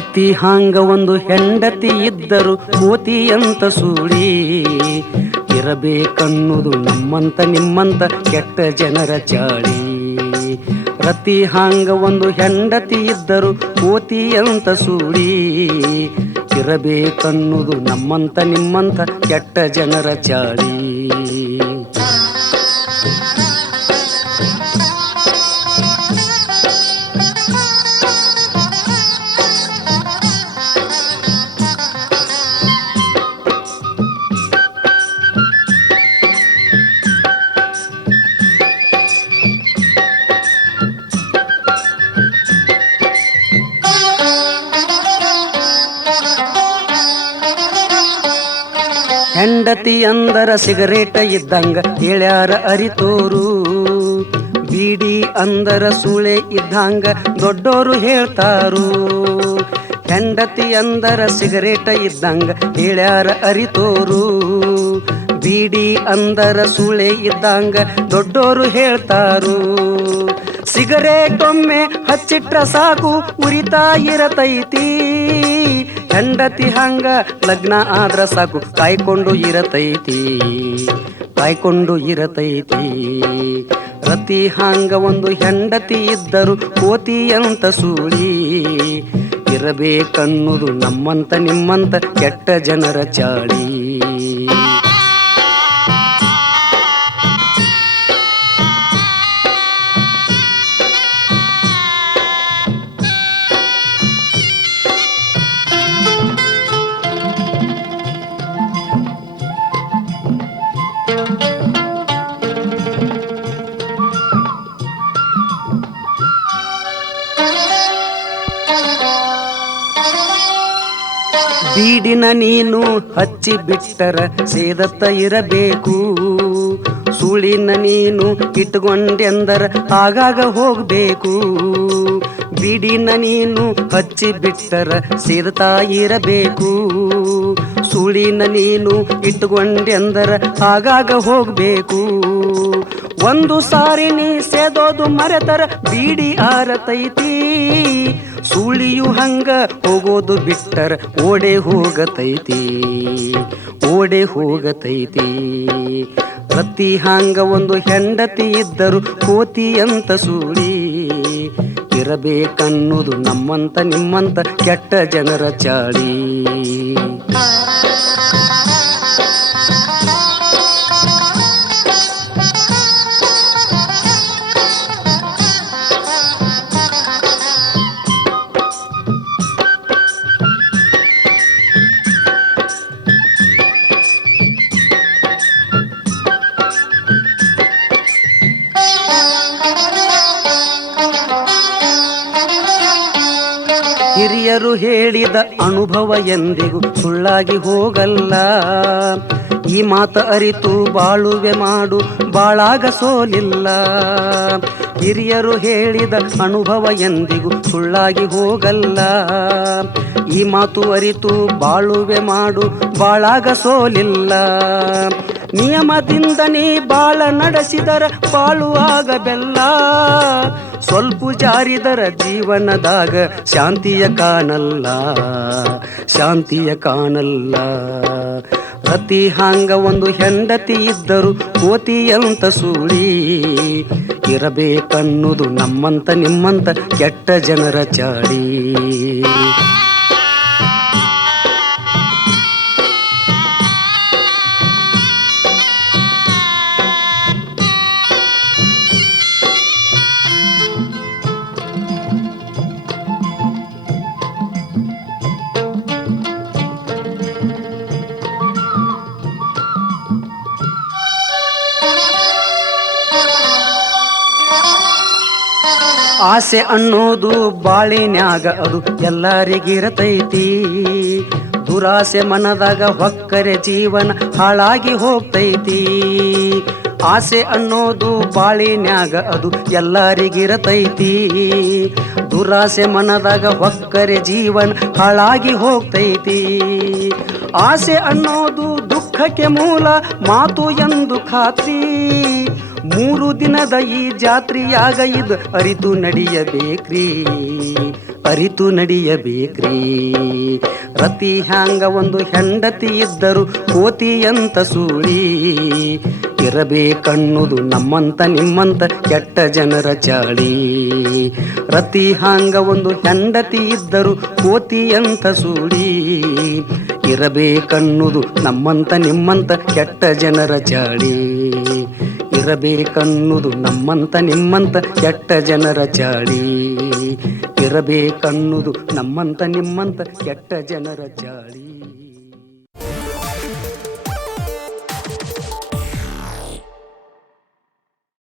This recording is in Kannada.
ರತಿ ಹಾಂಗ ಒಂದು ಹೆಂಡತಿ ಇದ್ದರು ಕೋತಿಯಂತ ಸೂಳಿ ಇರಬೇಕನ್ನುವುದು ನಮ್ಮಂತ ನಿಮ್ಮಂತ ಕೆಟ್ಟ ಜನರ ಚಾಳಿ. ರತಿ ಹಾಂಗ ಒಂದು ಹೆಂಡತಿ ಇದ್ದರು ಕೋತಿಯಂತ ಸೂಳಿ ಇರಬೇಕನ್ನುವುದು ನಮ್ಮಂತ ನಿಮ್ಮಂತ ಕೆಟ್ಟ ಜನರ ಚಾಳಿ. ಹೆಂಡತಿ ಅಂದರ ಸಿಗರೇಟ ಇದ್ದಂಗ ಹೇಳ್ಯಾರ ಅರಿತೋರು, ಬೀಡಿ ಅಂದರ ಸೂಳೆ ಇದ್ದಂಗ ದೊಡ್ಡೋರು ಹೇಳ್ತಾರು. ಹೆಂಡತಿ ಅಂದರ ಸಿಗರೇಟ ಇದ್ದಂಗ ಹೇಳ್ಯಾರ ಅರಿತೋರು, ಬೀಡಿ ಅಂದರ ಸೂಳೆ ಇದ್ದಂಗ ದೊಡ್ಡೋರು ಹೇಳ್ತಾರು. ಸಿಗರೇಟ್ ಒಮ್ಮೆ ಹಚ್ಚಿಟ್ರ ಸಾಕು ಉರಿತಾ ಇರತೈತಿ, ಹೆಂಡತಿ ಹಂಗ ಲಗ್ನ ಆದ್ರ ಸಾಕು ಕಾಯ್ಕೊಂಡು ಇರತೈತಿ, ಕಾಯ್ಕೊಂಡು ಇರತೈತಿ. ರತಿ ಹಂಗ ಒಂದು ಹೆಂಡತಿ ಇದ್ದರು ಕೋತಿಯಂತ ಸೂಳಿ ಇರಬೇಕನ್ನುವುದು ನಮ್ಮಂತ ನಿಮ್ಮಂತ ಕೆಟ್ಟ ಜನರ ಚಾಳಿ. ಬೀಡಿನ ನೀನು ಹಚ್ಚಿ ಬಿಟ್ಟರ ಸೇದತ್ತ ಇರಬೇಕು, ಸುಳಿನ ನೀನು ಇಟ್ಕೊಂಡೆಂದರ ಆಗಾಗ ಹೋಗ್ಬೇಕು. ಬೀಡಿನ ನೀನು ಹಚ್ಚಿ ಬಿಟ್ಟರ ಸೇದತಾ ಇರಬೇಕು, ಸುಳಿನ ನೀನು ಇಟ್ಕೊಂಡೆಂದರ ಆಗಾಗ ಹೋಗ್ಬೇಕು. ಒಂದು ಸಾರಿ ನೀ ಸೇದೋದು ಮರೆತರ ಬೀಡಿ ಆರತೈತಿ, ಸುಳಿಯು ಹಂಗ ಹೋಗೋದು ಬಿಟ್ಟರ ಓಡೆ ಹೋಗತೈತಿ, ಓಡೆ ಹೋಗತೈತಿ. ರತಿ ಹಂಗ ಒಂದು ಹೆಂಡತಿ ಇದ್ದರು ಕೋತಿಯಂತ ಸೂಳಿ ಇರಬೇಕನ್ನುವುದು ನಮ್ಮಂತ ನಿಮ್ಮಂತ ಕೆಟ್ಟ ಜನರ ಚಾಳಿ. ಹಿರಿಯರು ಹೇಳಿದ ಅನುಭವ ಎಂದಿಗೂ ಸುಳ್ಳಾಗಿ ಹೋಗಲ್ಲ, ಈ ಮಾತ ಅರಿತು ಬಾಳುವೆ ಮಾಡು ಬಾಳಾಗ ಸೋಲಿಲ್ಲ. ಹಿರಿಯರು ಹೇಳಿದ ಅನುಭವ ಎಂದಿಗೂ ಸುಳ್ಳಾಗಿ ಹೋಗಲ್ಲ, ಈ ಮಾತು ಅರಿತು ಬಾಳುವೆ ಮಾಡು ಬಾಳಾಗ ಸೋಲಿಲ್ಲ. ನಿಯಮದಿಂದ ನೀ ಬಾಳ ನಡೆಸಿದರ ಬಾಳು ಆಗಬೆಲ್ಲ, ಸ್ವಲ್ಪ ಜಾರಿದರ ಜೀವನದಾಗ ಶಾಂತಿಯ ಕಾಣಲ್ಲ, ಶಾಂತಿಯ ಕಾಣಲ್ಲ. ರತಿ ಹಾಂಗ ಒಂದು ಹೆಂಡತಿ ಇದ್ದರು ಕೋತಿಯಂತ ಸೂಳಿ ಇರಬೇಕನ್ನುವುದು ನಮ್ಮಂತ ನಿಮ್ಮಂತ ಕೆಟ್ಟ ಜನರ ಚಾಳಿ. ಆಸೆ ಅನ್ನೋದು ಬಾಳಿನ್ಯಾಗ ಅದು ಎಲ್ಲರಿಗಿರತೈತಿ, ದುರಾಸೆ ಮನದಾಗ ಹೊಕ್ಕರೆ ಜೀವನ ಹಾಳಾಗಿ ಹೋಗ್ತೈತಿ. ಆಸೆ ಅನ್ನೋದು ಬಾಳಿನ್ಯಾಗ ಅದು ಎಲ್ಲರಿಗಿರತೈತಿ, ದುರಾಸೆ ಮನದಾಗ ಹೊಕ್ಕರೆ ಜೀವನ ಹಾಳಾಗಿ ಹೋಗ್ತೈತಿ. ಆಸೆ ಅನ್ನೋದು ದುಃಖಕ್ಕೆ ಮೂಲ ಮಾತು ಎಂದು ಖಾತ್ರಿ, 3 ದಿನದ ಈ ಜಾತ್ರೆಯಾಗ ಇದು ಅರಿತು ನಡೆಯಬೇಕ್ರಿ, ಅರಿತು ನಡೆಯಬೇಕ್ರಿ. ರತಿ ಹ್ಯಾಂಗ ಒಂದು ಹೆಂಡತಿ ಇದ್ದರು ಕೋತಿಯಂತ ಸೂಳಿ, ಇರಬೇಕನ್ನುವುದು ನಮ್ಮಂತ ನಿಮ್ಮಂತ ಕೆಟ್ಟ ಜನರ ಚಾಳಿ. ರತಿ ಹಾಂಗ ಒಂದು ಹೆಂಡತಿ ಇದ್ದರು ಕೋತಿಯಂತ ಸೂಳಿ, ಇರಬೇಕನ್ನುವುದು ನಮ್ಮಂತ ನಿಮ್ಮಂತ ಕೆಟ್ಟ ಜನರ ಚಾಳಿ. ಇರಬೇಕನ್ನುವುದು ನಮ್ಮಂತ ನಿಮ್ಮಂತ ಕೆಟ್ಟ ಜನರ ಚಾಳಿ. ಇರಬೇಕನ್ನುವುದು ನಮ್ಮಂತ ನಿಮ್ಮಂತ ಕೆಟ್ಟ ಜನರ ಚಾಳಿ.